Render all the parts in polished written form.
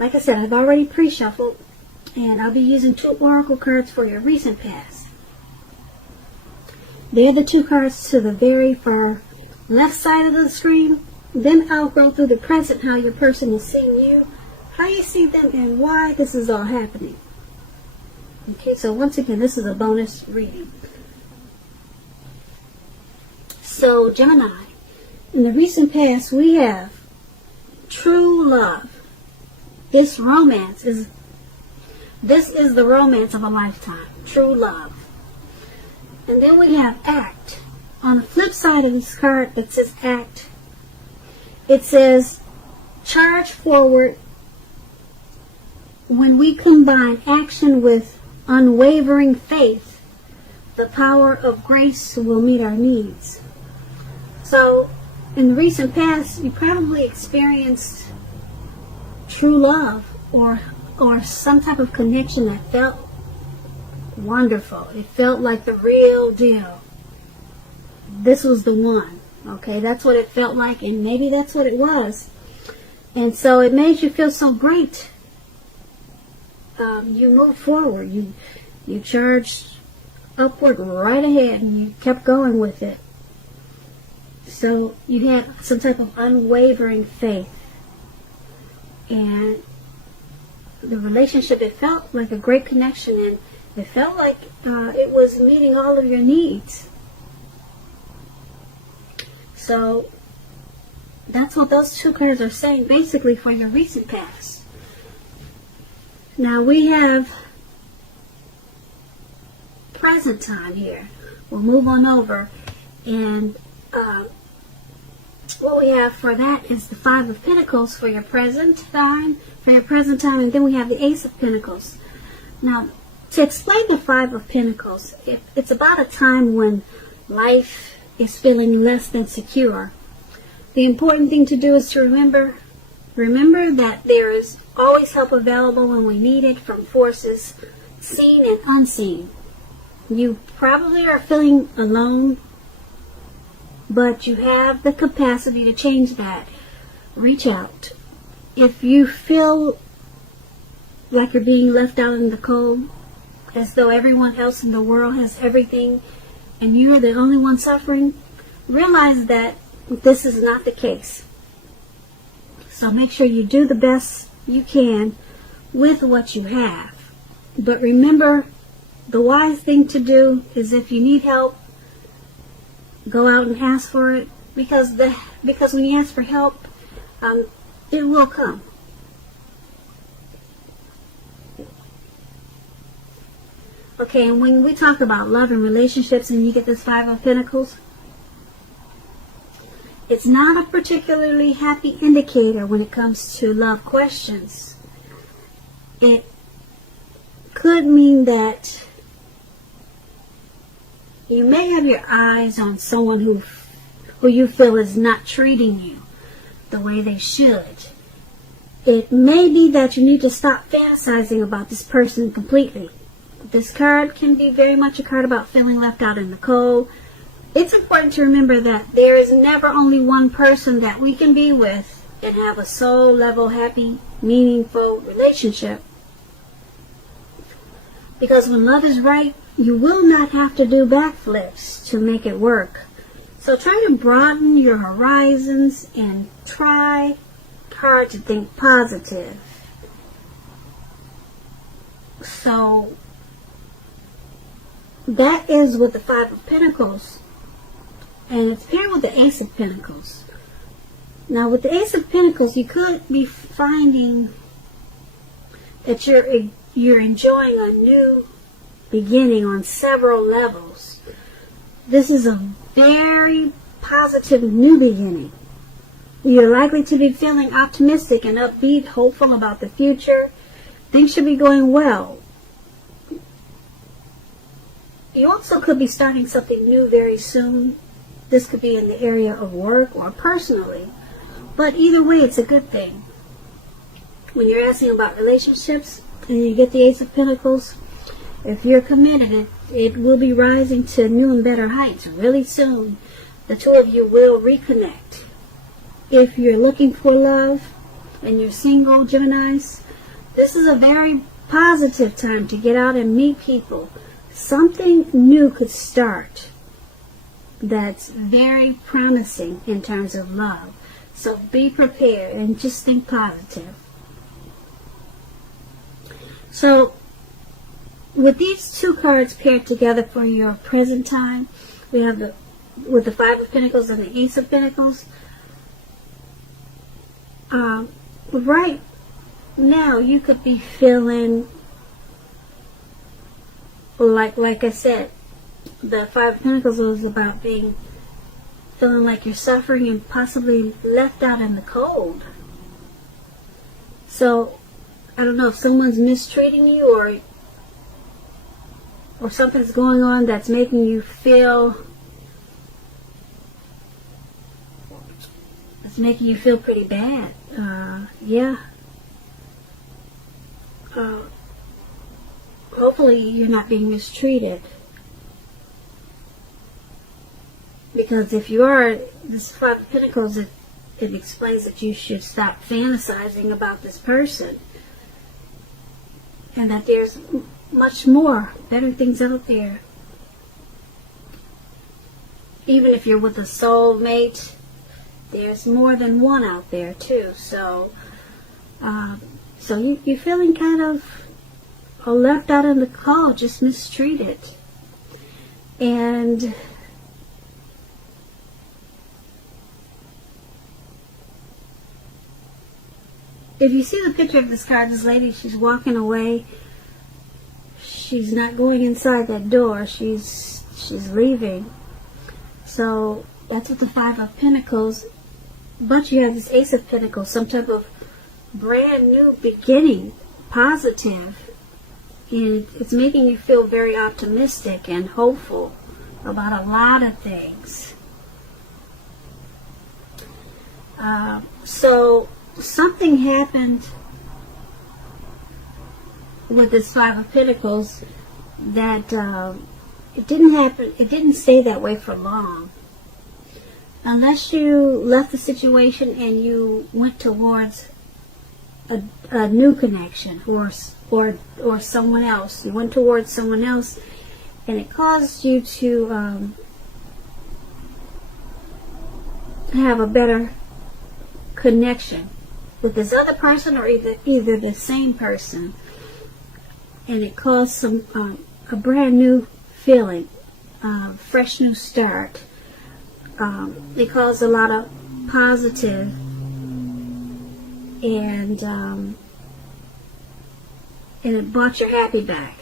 like I said, I've already pre-shuffled, and I'll be using 2 oracle cards for your recent past. They're the 2 cards to the very far left side of the screen. Then I'll go through the present, how your person is seeing you, how you see them, and why this is all happening. Okay, so once again, this is a bonus reading. So, Gemini, in the recent past, we have true love. This is the romance of a lifetime, true love. And then we have act. On the flip side of this card that says act, it says charge forward. When we combine action with unwavering faith, the power of grace will meet our needs. So, in the recent past, you probably experienced true love or some type of connection that felt wonderful. It felt like the real deal. This was the one. Okay, that's what it felt like, and maybe that's what it was. And so it made you feel so great. You moved forward. You charged upward right ahead, and you kept going with it. So you had some type of unwavering faith. And the relationship, it felt like a great connection, and it felt like it was meeting all of your needs. So that's what those 2 cards are saying, basically, for your recent past. Now we have present time here. We'll move on over, and what we have for that is the 5 of Pentacles for your present time, and then we have the Ace of Pentacles. Now, to explain the 5 of Pentacles, it's about a time when life is feeling less than secure. The important thing to do is to remember that there is always help available when we need it, from forces seen and unseen. You probably are feeling alone, but you have the capacity to change that. Reach out. If you feel like you're being left out in the cold, as though everyone else in the world has everything and you're the only one suffering, realize that this is not the case. So make sure you do the best you can with what you have. But remember, the wise thing to do is, if you need help, go out and ask for it, because when you ask for help, it will come. Okay, and when we talk about love and relationships and you get this 5 of Pentacles, it's not a particularly happy indicator when it comes to love questions. It could mean that you may have your eyes on someone who you feel is not treating you the way they should. It may be that you need to stop fantasizing about this person completely. This card can be very much a card about feeling left out in the cold. It's important to remember that there is never only one person that we can be with and have a soul level, happy, meaningful relationship. Because when love is right, you will not have to do backflips to make it work. So try to broaden your horizons and try hard to think positive. So that is with the 5 of Pentacles. And it's paired with the Ace of Pentacles. Now with the Ace of Pentacles, you could be finding that you're enjoying a new beginning on several levels. This is a very positive new beginning. You're likely to be feeling optimistic and upbeat, hopeful about the future. Things should be going well. You also could be starting something new very soon. This could be in the area of work or personally. But either way, it's a good thing. When you're asking about relationships and you get the Ace of Pentacles, if you're committed, it will be rising to new and better heights really soon. The 2 of you will reconnect. If you're looking for love, and you're single, Geminis, this is a very positive time to get out and meet people. Something new could start that's very promising in terms of love. So be prepared and just think positive. So with these two cards paired together for your present time, we have with the Five of Pentacles and the Ace of Pentacles. Right now you could be feeling like I said, the Five of Pentacles was about feeling like you're suffering and possibly left out in the cold. So I don't know if someone's mistreating you or something's going on that's making you feel pretty bad. Yeah. Hopefully you're not being mistreated. Because if you are, this Five of Pentacles, it explains that you should stop fantasizing about this person. And that there's much more, better things out there. Even if you're with a soulmate, there's more than one out there too. So, you're feeling kind of left out in the cold, just mistreated. And if you see the picture of this card, this lady, she's walking away. She's not going inside that door. She's leaving. So that's with the Five of Pentacles. But you have this Ace of Pentacles, some type of brand new beginning, positive. And it's making you feel very optimistic and hopeful about a lot of things. So something happened with this Five of Pentacles that it didn't stay that way for long. Unless you left the situation and you went towards a new connection or someone else. You went towards someone else and it caused you to have a better connection with this other person or either the same person. And it caused a brand new feeling, fresh new start. It caused a lot of positive and it brought your happy back.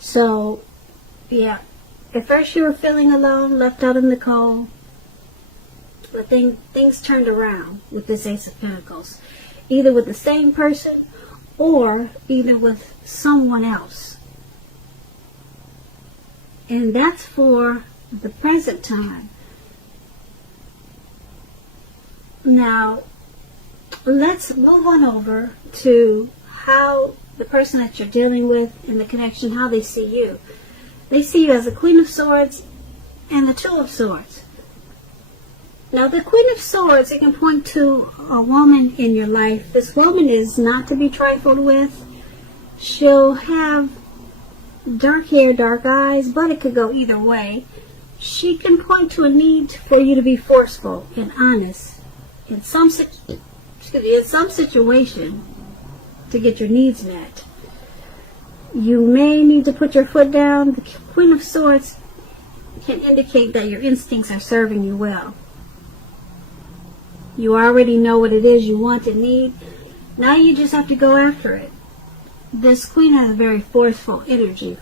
So, yeah, at first you were feeling alone, left out in the cold, but things turned around with this Ace of Pentacles, either with the same person or either with someone else. And that's for the present time. Now, let's move on over to how the person that you're dealing with in the connection, how they see you. They see you as the Queen of Swords and the Two of Swords. Now, the Queen of Swords, it can point to a woman in your life. This woman is not to be trifled with. She'll have dark hair, dark eyes, but it could go either way. She can point to a need for you to be forceful and honest in some situation to get your needs met. You may need to put your foot down. The Queen of Swords can indicate that your instincts are serving you well. You already know what it is you want and need. Now you just have to go after it. This Queen has a very forceful energy,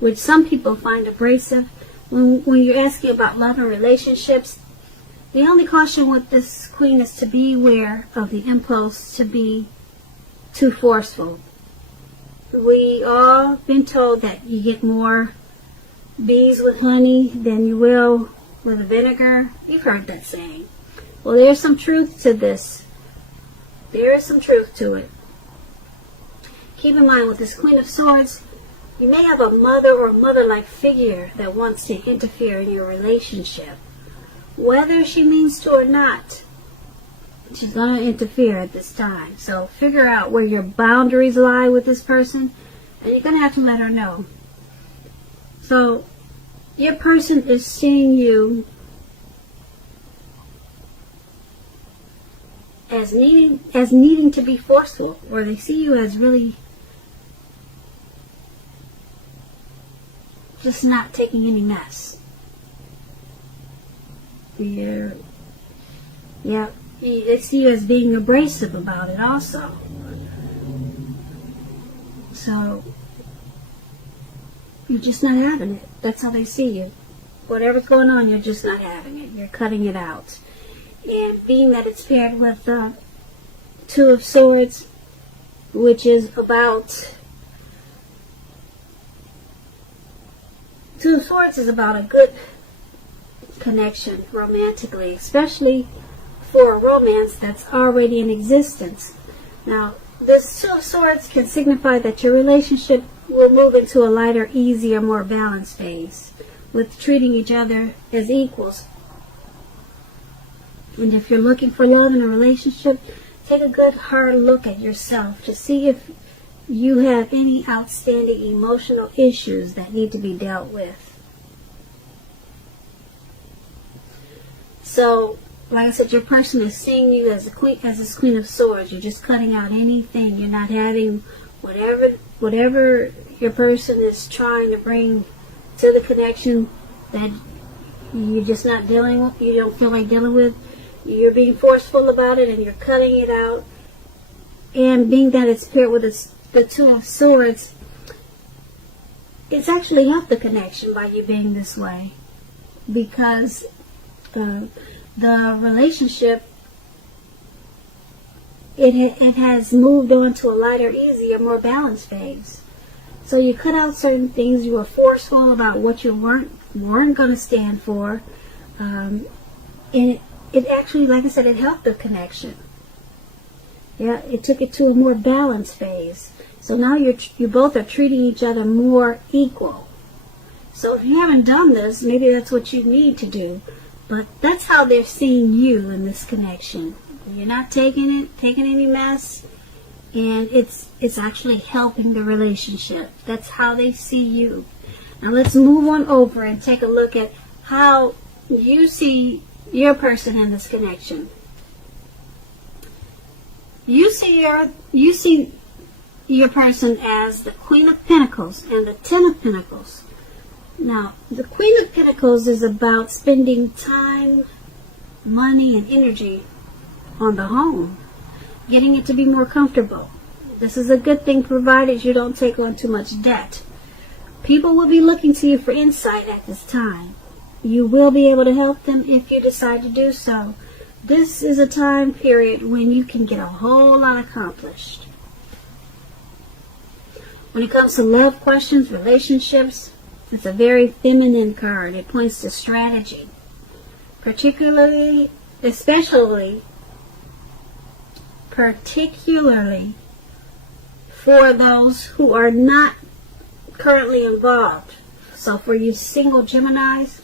which some people find abrasive. When you're asking about love and relationships, the only caution with this Queen is to beware of the impulse to be too forceful. We all been told that you get more bees with honey than you will with vinegar. You've heard that saying. Well, there's some truth to this. There is some truth to it. Keep in mind, with this Queen of Swords, you may have a mother or mother-like figure that wants to interfere in your relationship. Whether she means to or not, She's going to interfere at this time. So figure out where your boundaries lie with this person, and you're going to have to let her know. So your person is seeing you as needing to be forceful, or they see you as really just not taking any mess. They see you as being abrasive about it also. So you're just not having it. That's how they see you. Whatever's going on, you're just not having it. You're cutting it out. And being that it's paired with Two of Swords, which is about... Two of Swords is about a good connection romantically, especially for a romance that's already in existence. Now, this Two of Swords can signify that your relationship will move into a lighter, easier, more balanced phase, with treating each other as equals. And if you're looking for love in a relationship, take a good hard look at yourself to see if you have any outstanding emotional issues that need to be dealt with. So, like I said, your person is seeing you as this Queen of Swords. You're just cutting out anything. You're not having whatever your person is trying to bring to the connection that you're just not dealing with, you don't feel like dealing with. You're being forceful about it and you're cutting it out. And being that it's paired with the Two of Swords, it's actually helped the connection by you being this way. Because the relationship, it has moved on to a lighter, easier, more balanced phase. So you cut out certain things. You were forceful about what you weren't going to stand for. And it actually, like I said, it helped the connection. Yeah, it took it to a more balanced phase. So now you both are treating each other more equal. So if you haven't done this, maybe that's what you need to do. But that's how they're seeing you in this connection. You're not taking any mess, and it's actually helping the relationship. That's how they see you. Now let's move on over and take a look at how you see your person in this connection. You see your person as the Queen of Pentacles and the Ten of Pentacles. Now, the Queen of Pentacles is about spending time, money, and energy on the home, getting it to be more comfortable. This is a good thing provided you don't take on too much debt. People will be looking to you for insight at this time. You will be able to help them if you decide to do so. This is a time period when you can get a whole lot accomplished. When it comes to love questions, relationships, it's a very feminine card. It points to strategy. Especially for those who are not currently involved. So for you single Geminis,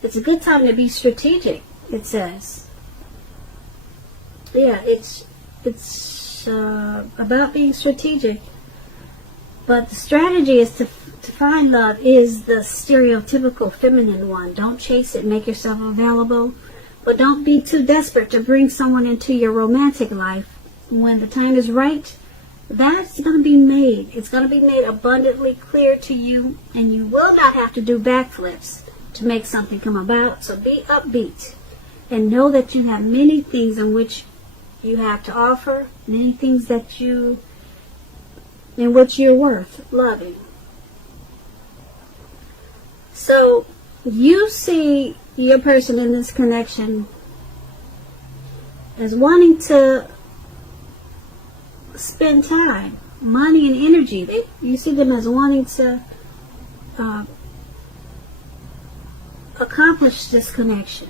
it's a good time to be strategic, it says. Yeah, it's about being strategic. But the strategy is to find love is the stereotypical feminine one. Don't chase it. Make yourself available. But don't be too desperate to bring someone into your romantic life. When the time is right, that's going to be made. It's going to be made abundantly clear to you. And you will not have to do backflips to make something come about. So be upbeat. And know that you have many things in which you have to offer. Many things that in which you're worth loving. So you see your person in this connection as wanting to spend time, money, and energy. You see them as wanting to accomplish this connection.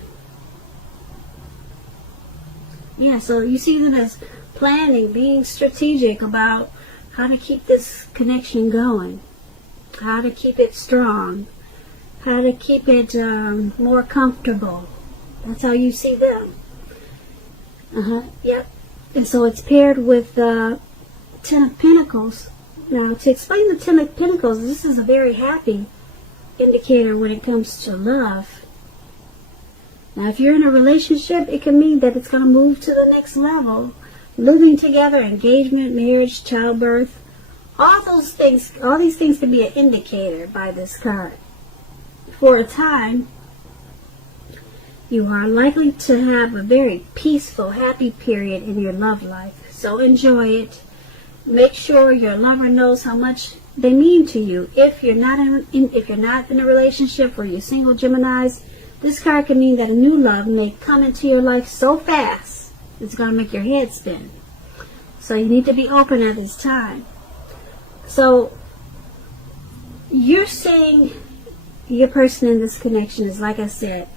Yeah, so you see them as planning, being strategic about how to keep this connection going, how to keep it strong, how to keep it more comfortable. That's how you see them. Yep. And so it's paired with the Ten of Pentacles. Now, to explain the Ten of Pentacles, this is a very happy indicator when it comes to love. Now, if you're in a relationship, it can mean that it's going to move to the next level. Living together, engagement, marriage, childbirth, all these things can be an indicator by this card. For a time, you are likely to have a very peaceful, happy period in your love life. So enjoy it. Make sure your lover knows how much they mean to you. If you're not in a relationship or you're single Geminis, this card can mean that a new love may come into your life so fast it's going to make your head spin. So you need to be open at this time. So you're saying your person in this connection is, like I said,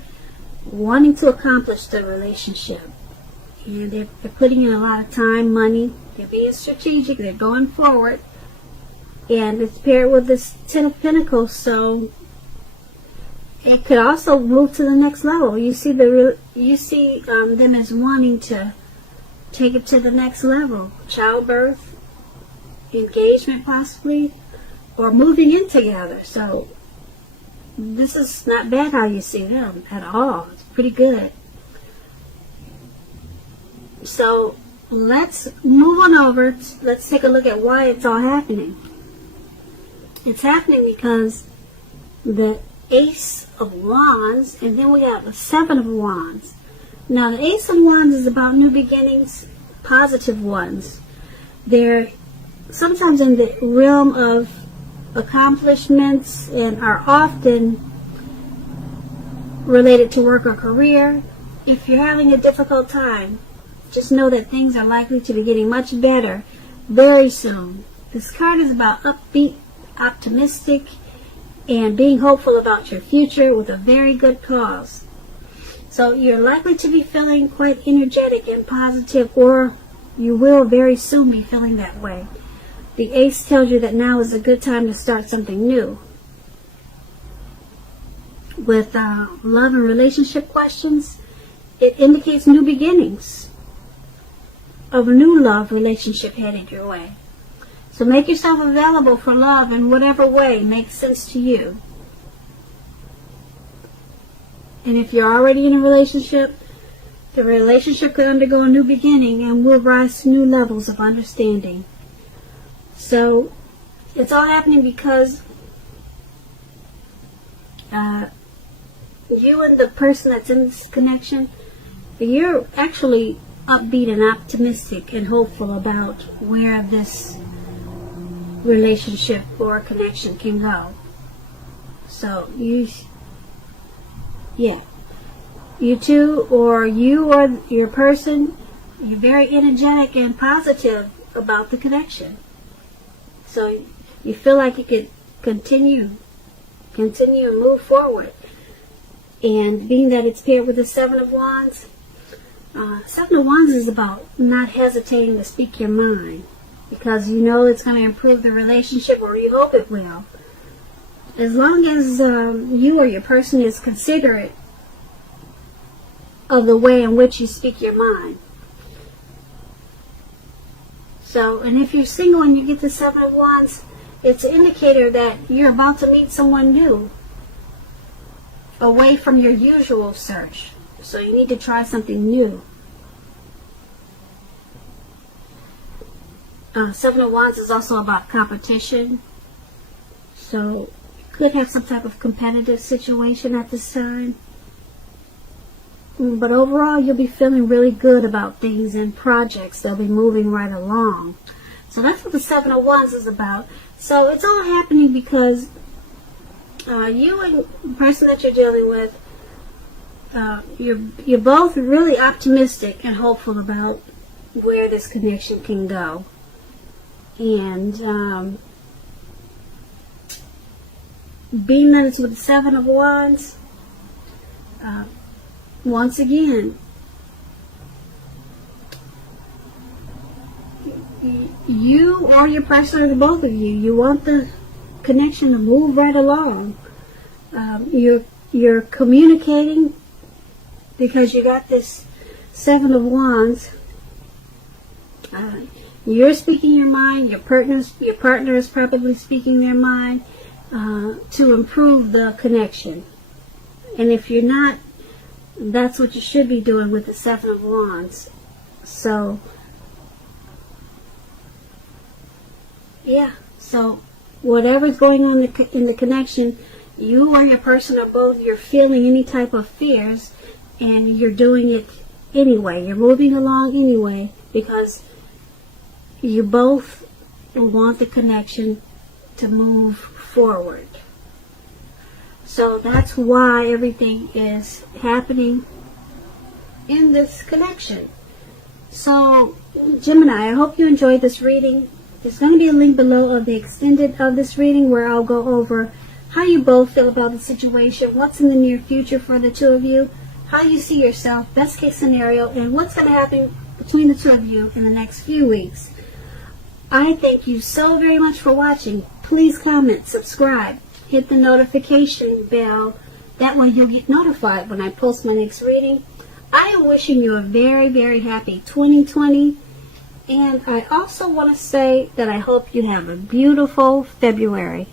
wanting to accomplish the relationship. And they're putting in a lot of time, money. They're being strategic. They're going forward. And it's paired with this Ten of Pentacles, so it could also move to the next level. You see them as wanting to take it to the next level. Childbirth, engagement possibly, or moving in together. So this is not bad how you see them at all. It's pretty good. So let's move on over. Let's take a look at why it's all happening. It's happening because the Ace of Wands, and then we have the Seven of Wands. Now, the Ace of Wands is about new beginnings, positive ones. They're sometimes in the realm of accomplishments and are often related to work or career. If you're having a difficult time, just know that things are likely to be getting much better very soon. This card is about upbeat, optimistic, and being hopeful about your future with a very good cause. So you're likely to be feeling quite energetic and positive, or you will very soon be feeling that way. The Ace tells you that now is a good time to start something new. With love and relationship questions, it indicates new beginnings of a new love relationship headed your way. So make yourself available for love in whatever way makes sense to you. And if you're already in a relationship, the relationship could undergo a new beginning and will rise to new levels of understanding. So it's all happening because you and the person that's in this connection, you're actually upbeat and optimistic and hopeful about where this relationship or connection can go. So you two, or you or your person, you're very energetic and positive about the connection. So you feel like you could continue and move forward. And being that it's paired with the Seven of Wands, Seven of Wands is about not hesitating to speak your mind, because you know it's going to improve the relationship, or you hope it will. As long as you or your person is considerate of the way in which you speak your mind. So, and if you're single and you get the Seven of Wands, it's an indicator that you're about to meet someone new, away from your usual search. So you need to try something new. Seven of Wands is also about competition. So you could have some type of competitive situation at this time. But overall, you'll be feeling really good about things and projects. They'll be moving right along. So that's what the Seven of Wands is about. So it's all happening because you and the person that you're dealing with, you're both really optimistic and hopeful about where this connection can go. And being that it's with the Seven of Wands, once again, you or your person, or the both of you, you want the connection to move right along. You're communicating because you got this Seven of Wands, you're speaking your mind, your partner is probably speaking their mind to improve the connection. And if you're not, that's what you should be doing with the Seven of Wands. So, yeah. So, whatever's going on in the connection, you or your person or both, you're feeling any type of fears, and you're doing it anyway. You're moving along anyway because you both want the connection to move forward. So that's why everything is happening in this connection. So, Gemini, I hope you enjoyed this reading. There's going to be a link below of the extended of this reading where I'll go over how you both feel about the situation, what's in the near future for the two of you, how you see yourself, best case scenario, and what's going to happen between the two of you in the next few weeks. I thank you so very much for watching. Please comment, subscribe, hit the notification bell. That way you'll get notified when I post my next reading. I am wishing you a very, very happy 2020. And I also want to say that I hope you have a beautiful February.